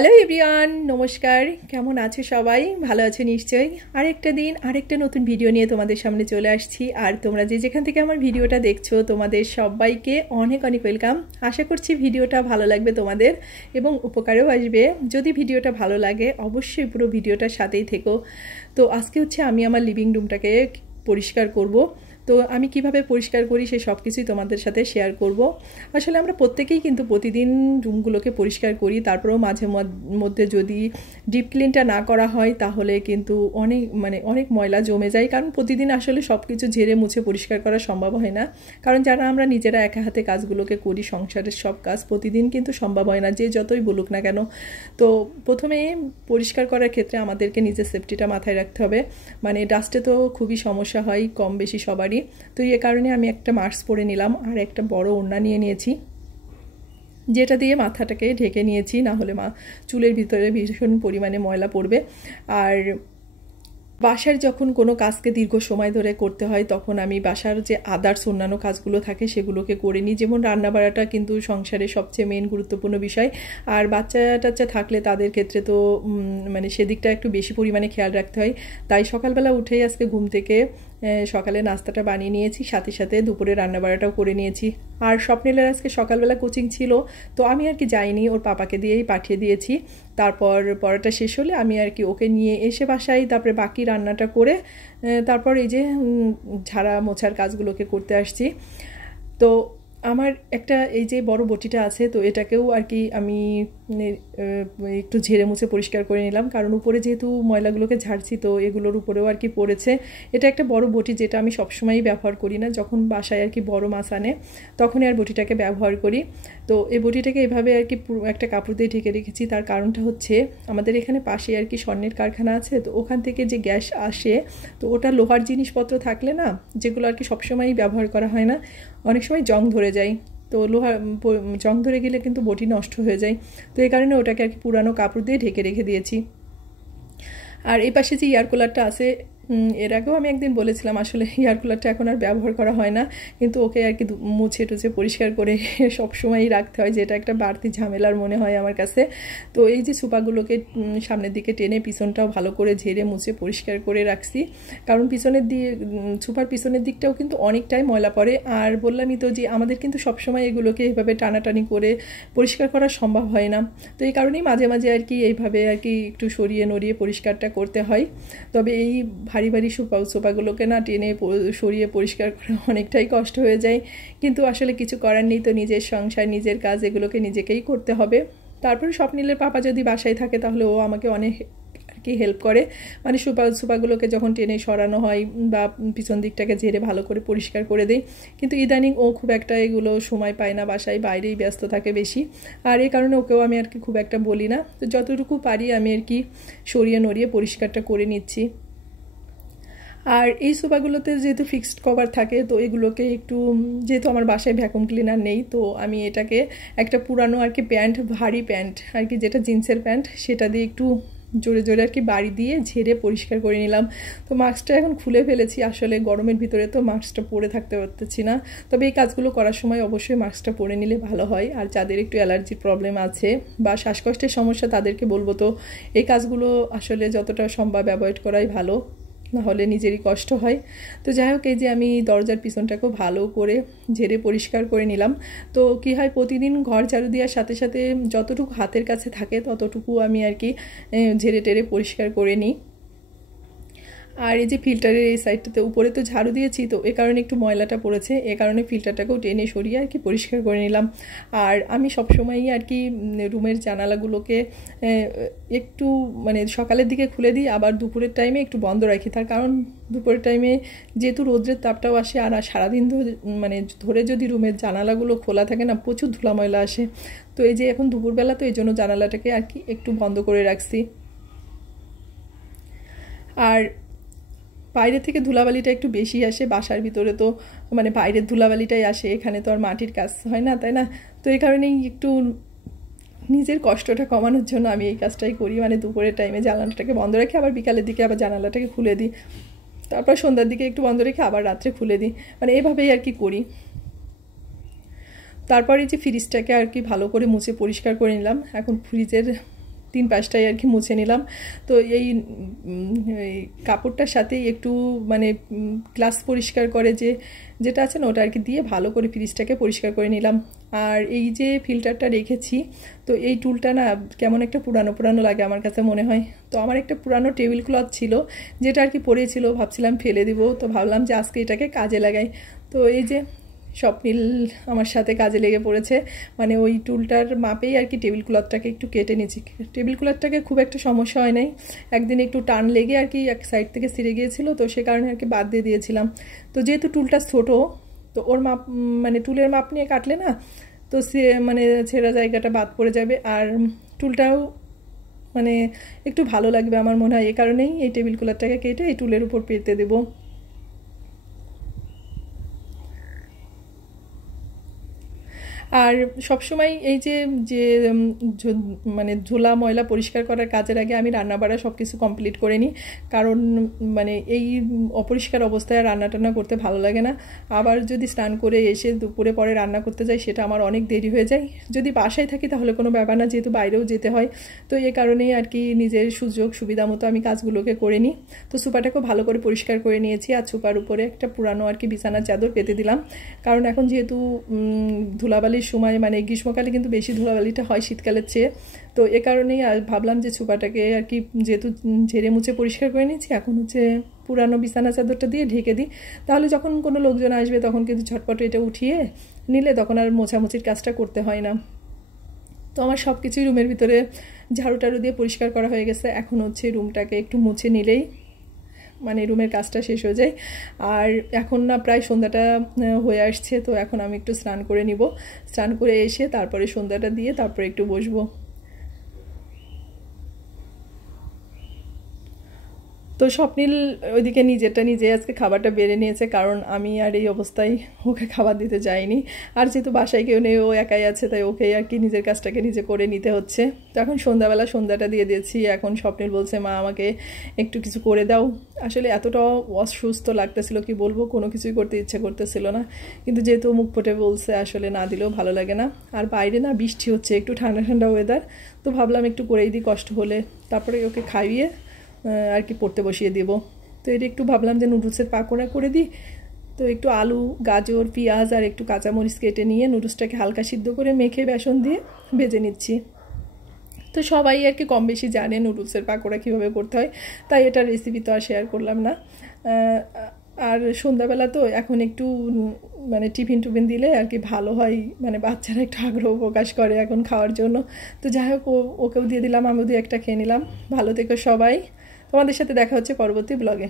Hello everyone, নমস্কার। কেমন আছো সবাই? ভালো আছো নিশ্চয়ই। আরেকটা দিন আরেকটা নতুন ভিডিও নিয়ে তোমাদের সামনে চলে আসছি। আর তোমরা যেখান থেকে আমার ভিডিওটা দেখছো তোমাদের সবাইকে অনেক অনেক ওয়েলকাম। আশা করছি ভিডিওটা ভালো লাগবে তোমাদের এবং উপকারেও আসবে। যদি ভিডিওটা ভালো লাগে অবশ্যই পুরো ভিডিওটার সাথেই থেকো। তো আজকে হচ্ছে আমি আমার লিভিং রুমটাকে পরিষ্কার করব। তো আমি কিভাবে পরিষ্কার করি সেই সব কিছুই তোমাদের সাথে শেয়ার করব। আসলে আমরা প্রত্যেকেই কিন্তু প্রতিদিন রুমগুলোকে পরিষ্কার করি, তারপরেও মাঝে মধ্যে যদি ডিপ ক্লিনটা না করা হয় তাহলে কিন্তু অনেক ময়লা জমে যায়। কারণ প্রতিদিন আসলে সব কিছু ঝেড়ে মুছে পরিষ্কার করা সম্ভব হয় না। কারণ যারা আমরা নিজেরা একা হাতে কাজগুলোকে করি, সংসারের সব কাজ প্রতিদিন কিন্তু সম্ভব হয় না, যে যতই বলুক না কেন। তো প্রথমে পরিষ্কার করার ক্ষেত্রে আমাদেরকে নিজের সেফটিটা মাথায় রাখতে হবে। ডাস্টে তো খুবই সমস্যা হয় কম বেশি সবারই। তো এ কারণে আমি একটা মাস্ক পরে নিলাম আর একটা বড় ওড়না নিয়ে নিয়েছি, যেটা দিয়ে মাথাটাকে ঢেকে নিয়েছি, না হলে চুলের ভিতরে ভীষণ পরিমাণে ময়লা পড়বে। আর বাসার যখন কোনো কাজকে দীর্ঘ সময় ধরে করতে হয় তখন আমি বাসার যে আদার্স অন্যান্য কাজগুলো থাকে সেগুলোকে করে নিই। যেমন রান্না বাড়াটা কিন্তু সংসারের সবচেয়ে মেন গুরুত্বপূর্ণ বিষয়। আর বাচ্চা টাচ্চা থাকলে তাদের ক্ষেত্রে তো সেদিকটা একটু বেশি পরিমাণে খেয়াল রাখতে হয়। তাই সকালবেলা উঠেই আজকে ঘুম থেকে সকালে নাস্তাটা বানিয়ে নিয়েছি, সাথে সাথে দুপুরে রান্নাবাড়াটাও করে নিয়েছি। আর স্বপ্নিলের আজকে সকালবেলা কোচিং ছিল, তো আমি আর কি যাইনি, ওর পাপাকে দিয়েই পাঠিয়ে দিয়েছি। তারপর পড়াটা শেষ হলে আমি আর কি ওকে নিয়ে এসে বাসায় তারপরে বাকি রান্নাটা করে তারপর এই যে ঝাড়া মোছার কাজগুলোকে করতে আসছি। তো আমার একটা এই যে বড় বটিটা আছে, তো এটাকেও আর কি আমি একটু ঝেড়ে মুছে পরিষ্কার করে নিলাম। কারণ উপরে যেহেতু ময়লাগুলোকে ঝাড়ছি তো এগুলোর উপরেও আর কি পড়েছে। এটা একটা বড় বটি, যেটা আমি সবসময়ই ব্যবহার করি না, যখন বাসায় আর কি বড় মাছ আনে তখনই আর বটিটাকে ব্যবহার করি। তো এই বটিটাকে এভাবে আর কি একটা কাপড় দিয়ে ঢেকে রেখেছি। তার কারণটা হচ্ছে আমাদের এখানে পাশে আর কি স্বর্ণের কারখানা আছে, তো ওখান থেকে যে গ্যাস আসে তো ওটা লোহার জিনিসপত্র থাকলে না, যেগুলো আর কি সবসময়ই ব্যবহার করা হয় না, অনেক সময় জং ধরে যায়। তো জং ধরে গেলে কিন্তু বটি নষ্ট হয়ে যায়। তো এই কারণে ওটাকে আর কি পুরানো কাপড় দিয়ে ঢেকে রেখে দিয়েছি। আর এই পাশে যে এয়ার কুলারটা আছে, এর আগেও আমি একদিন বলেছিলাম আসলে এয়ার কুলারটা এখন আর ব্যবহার করা হয় না, কিন্তু ওকে আর কি মুছে টুছে পরিষ্কার করে সবসময়ই রাখতে হয়, যেটা একটা বাড়তি ঝামেলার মনে হয় আমার কাছে। তো এই যে সুপাগুলোকে সামনের দিকে টেনে পিছনটাও ভালো করে ঝেড়ে মুছে পরিষ্কার করে রাখছি। কারণ সুপার পিছনের দিকটাও কিন্তু অনেকটাই ময়লা পড়ে। আর বললামই তো যে আমাদের কিন্তু সবসময় এগুলোকে এইভাবে টানাটানি করে পরিষ্কার করা সম্ভব হয় না। তো এই কারণেই মাঝে মাঝে আর কি এইভাবে আর কি একটু সরিয়ে নড়িয়ে পরিষ্কারটা করতে হয়। তবে এই ভারী ভারী সোফাগুলোকে না টেনে সরিয়ে পরিষ্কার করা অনেকটাই কষ্ট হয়ে যায়, কিন্তু আসলে কিছু করার নেই। তো নিজের সংসার নিজের কাজ এগুলোকে নিজেকেই করতে হবে। তারপরে স্বপ্নিলের পাপা যদি বাসায় থাকে তাহলে ও আমাকে অনেক আর কি হেল্প করে। সোফাগুলোকে যখন টেনে সরানো হয় বা পিছন দিকটাকে ঝেড়ে ভালো করে পরিষ্কার করে দেয়। কিন্তু ইদানিং ও খুব একটা এগুলো সময় পায় না, বাসায় বাইরেই ব্যস্ত থাকে বেশি। আর এই কারণে ওকেও আমি আর কি খুব একটা বলি না। তো যতটুকু পারি আমি আর কি সরিয়ে নড়িয়ে পরিষ্কারটা করে নিচ্ছি। আর এই সোফাগুলোতে যেহেতু ফিক্সড কভার থাকে, তো এগুলোকে একটু, যেহেতু আমার বাসায় ভ্যাকুয়াম ক্লিনার নেই, তো আমি এটাকে একটা পুরানো আর কি ভারী প্যান্ট আর কি, যেটা জিন্সের প্যান্ট, সেটা দিয়ে একটু জোরে জোরে আর কি বাড়ি দিয়ে ঝেড়ে পরিষ্কার করে নিলাম। তো মাস্কটা এখন খুলে ফেলেছি, আসলে গরমের ভিতরে তো মাস্কটা পরে থাকতে পারতেছি না। তবে এই কাজগুলো করার সময় অবশ্যই মাস্কটা পরে নিলে ভালো হয়। আর যাদের একটু অ্যালার্জির প্রবলেম আছে বা শ্বাসকষ্টের সমস্যা তাদেরকে বলবো তো এই কাজগুলো আসলে যতটা সম্ভব অ্যাভয়েড করাই ভালো, নাহলে নিজেরই কষ্ট হয়। তো যাই হোক, এই যে আমি দরজার পিছনটাকেও ভালো করে ঝেড়ে পরিষ্কার করে নিলাম। তো কী হয়, প্রতিদিন ঘর ঝাড়ু দেওয়ার সাথে সাথে যতটুকু হাতের কাছে থাকে ততটুকু আমি আর কি ঝেড়ে টেড়ে পরিষ্কার করে নিই। আর এই যে ফিল্টারের এই সাইডটাতে উপরে তো ঝাড়ু দিয়েছি, তো এ কারণে একটু ময়লাটা পড়েছে, এ কারণে ফিল্টারটাকেও টেনে সরিয়ে আর কি পরিষ্কার করে নিলাম। আর আমি সবসময়ই আর কি রুমের জানালাগুলোকে একটু সকালের দিকে খুলে দিই, আবার দুপুরের টাইমে একটু বন্ধ রাখি। তার কারণ দুপুরের টাইমে যেহেতু রোদ্রের তাপটাও আসে, আর সারাদিন ধরে যদি রুমের জানালাগুলো খোলা থাকে না, প্রচুর ধুলা ময়লা আসে। তো এই যে এখন দুপুরবেলা, তো এই জন্য জানালাটাকে আর কি একটু বন্ধ করে রাখছি। আর বাইরে থেকে ধুলাবালিটা একটু বেশি আসে, বাসার ভিতরে তো বাইরের ধুলাবালিটাই আসে, এখানে তো আর মাটির কাজ হয় না, তাই না? তো এই কারণেই একটু নিজের কষ্টটা কমানোর জন্য আমি এই কাজটাই করি। দুপুরের টাইমে জানালাটাকে বন্ধ রেখে আবার বিকালের দিকে আবার জানালাটাকে খুলে দিই, তারপর সন্ধ্যার দিকে একটু বন্ধ রেখে আবার রাত্রে খুলে দিই, এভাবেই আর কি করি। তারপরে যে ফ্রিজটাকে আর কি ভালো করে মুছে পরিষ্কার করে নিলাম। এখন ফ্রিজের তিন পাশটাই আর কি মুছে নিলাম। তো এই কাপড়টার সাথেই একটু মানে গ্লাস পরিষ্কার করে যেটা আছে না ওটা আর কি দিয়ে ভালো করে ফ্রিজটাকে পরিষ্কার করে নিলাম। আর এই যে ফিল্টারটা রেখেছি, তো এই টুলটা না কেমন একটা পুরানো পুরানো লাগে আমার কাছে মনে হয়। তো আমার একটা পুরানো টেবিল ক্লথ ছিল যেটা আর কি পড়েছিল, ভাবছিলাম ফেলে দিব, তো ভাবলাম যে আজকে এটাকে কাজে লাগাই। তো এই যে স্বপ্নিল আমার সাথে কাজে লেগে পড়েছে, মানে ওই টুলটার মাপেই আর কি টেবিল ক্লথটাকে একটু কেটে নিয়েছি। টেবিল ক্লথটাকে খুব একটা সমস্যা হয় নাই, একদিন একটু টান লেগে আর কি এক সাইড থেকে ছিঁড়ে গিয়েছিল, তো সে কারণে আর কি বাদ দিয়ে দিয়েছিলাম। তো যেহেতু টুলটা ছোটো, তো ওর মাপ মানে টুলের মাপ নিয়ে কাটলে না তো সে মানে ছেঁড়া জায়গাটা বাদ পড়ে যাবে, আর টুলটাও মানে একটু ভালো লাগবে আমার মনে হয়। এই কারণেই এই টেবিল ক্লথটাকে কেটে এই টুলের উপর পেতে দেবো। আর সবসময় এই যে যে মানে ঝোলা ময়লা পরিষ্কার করার কাজের আগে আমি রান্না বাড়া সব কিছু কমপ্লিট করে নিই, কারণ মানে এই অপরিষ্কার অবস্থায় রান্না টান্না করতে ভালো লাগে না। আবার যদি স্নান করে এসে দুপুরে পরে রান্না করতে যাই সেটা আমার অনেক দেরি হয়ে যায়। যদি বাসায় থাকি তাহলে কোনো ব্যাপার না, যেহেতু বাইরেও যেতে হয়, তো এই কারণেই আর কি নিজের সুযোগ সুবিধা মতো আমি কাজগুলোকে করে নিই। তো সুপাটাকেও ভালো করে পরিষ্কার করে নিয়েছি, আর সুপার উপরে একটা পুরানো আর কি বিছানার চাদর পেতে দিলাম, কারণ এখন যেহেতু ধুলাবালি সময় মানে গ্রীষ্মকালে কিন্তু বেশি ধুলাবালিটা হয় শীতকালের চেয়ে। তো এ কারণেই ভাবলাম যে সুপাটাকে আর কি যেহেতু ঝেড়ে মুছে পরিষ্কার করে নিয়েছি, এখন হচ্ছে পুরানো বিছানা চাদরটা দিয়ে ঢেকে দিই, তাহলে যখন কোনো লোকজন আসবে তখন কিন্তু ঝটপট এটা উঠিয়ে নিলে তখন আর মোছামুছির কাজটা করতে হয় না। তো আমার সব কিছুই রুমের ভিতরে ঝাড়ু টাড়ু দিয়ে পরিষ্কার করা হয়ে গেছে, এখন হচ্ছে রুমটাকে একটু মুছে নিলেই মানে রুমের কাজটা শেষ হয়ে যায়। আর এখন না প্রায় সন্ধ্যাটা হয়ে আসছে, তো এখন আমি একটু স্নান করে নিব, স্নান করে এসে তারপরে সন্ধ্যাটা দিয়ে তারপরে একটু বসবো। তো স্বপ্নিল ওইদিকে নিজেরটা নিজে আজকে খাবারটা বেড়ে নিয়েছে, কারণ আমি আর এই অবস্থায় ওকে খাবার দিতে যাইনি। আর যেহেতু বাসায় কেউ নেই, ও একাই আছে, তাই ওকেই আর কি নিজের কাজটাকে নিজে করে নিতে হচ্ছে। তো এখন সন্ধ্যাবেলা সন্ধ্যাটা দিয়ে দিয়েছি, এখন স্বপ্নিল বলছে মা আমাকে একটু কিছু করে দাও। আসলে এতটা অসুস্থ লাগতেছিল কি বলবো, কোনো কিছুই করতে ইচ্ছে করতেছিল না, কিন্তু যেহেতু মুখ ফুটে বলছে আসলে না দিলেও ভালো লাগে না। আর বাইরে না বৃষ্টি হচ্ছে, একটু ঠান্ডা ঠান্ডা ওয়েদার, তো ভাবলাম একটু করেই দিই কষ্ট হলে, তারপরে ওকে খাইয়ে আর কি পড়তে বসিয়ে দেব। তো এটা একটু ভাবলাম যে নুডলসের পাকোড়া করে দিই। তো একটু আলু গাজর পেঁয়াজ আর একটু কাঁচামরিচ কেটে নিয়ে নুডলসটাকে হালকা সিদ্ধ করে মেখে বেসন দিয়ে ভেজে নিচ্ছি। তো সবাই আর কি কম বেশি জানে নুডলসের পাকোড়া কীভাবে করতে হয়, তাই এটা রেসিপি তো আর শেয়ার করলাম না। আর সন্ধ্যাবেলা তো এখন একটু মানে টিফিন টুফিন দিলে আর কি ভালো হয়, মানে বাচ্চারা একটু আগ্রহ প্রকাশ করে এখন খাওয়ার জন্য। তো যাই হোক ওকেও দিয়ে দিলাম, আমিও দিয়ে একটা খেয়ে নিলাম। ভালো থেকো সবাই, তোমাদের সাথে দেখা হচ্ছে পরবর্তী ব্লগে।